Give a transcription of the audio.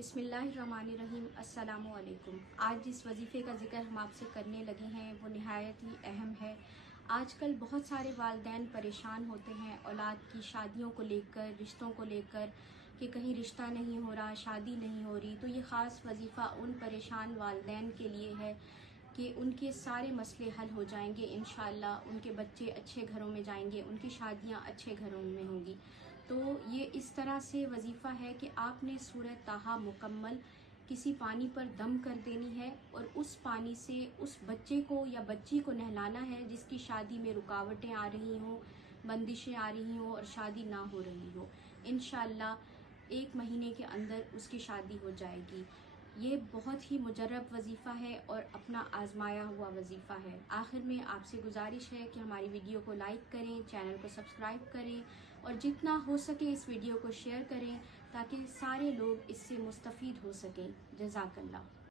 बिस्मिल्लाहिर्रहमानिर्रहीम। अस्सलामुअलैकुम। आज जिस वजीफ़े का जिक्र हम आपसे करने लगे हैं वो निहायत ही अहम है। आजकल बहुत सारे वालिदैन परेशान होते हैं औलाद की शादियों को लेकर, रिश्तों को लेकर कि कहीं रिश्ता नहीं हो रहा, शादी नहीं हो रही। तो ये ख़ास वजीफ़ा उन परेशान वालिदैन के लिए है कि उनके सारे मसले हल हो जाएंगे इंशाअल्लाह। उनके बच्चे अच्छे घरों में जाएंगे, उनकी शादियां अच्छे घरों में होंगी। तो ये इस तरह से वजीफ़ा है कि आपने सूरह ताहा मुकम्मल किसी पानी पर दम कर देनी है और उस पानी से उस बच्चे को या बच्ची को नहलाना है जिसकी शादी में रुकावटें आ रही हों, बंदिशें आ रही हों और शादी ना हो रही हो। इंशाअल्लाह 1 महीने के अंदर उसकी शादी हो जाएगी। ये बहुत ही मुजर्रब वजीफ़ा है और अपना आजमाया हुआ वजीफ़ा है। आखिर में आपसे गुजारिश है कि हमारी वीडियो को लाइक करें, चैनल को सब्सक्राइब करें और जितना हो सके इस वीडियो को शेयर करें ताकि सारे लोग इससे मुस्तफ़ीद हो सकें। जज़ाकल्लाह।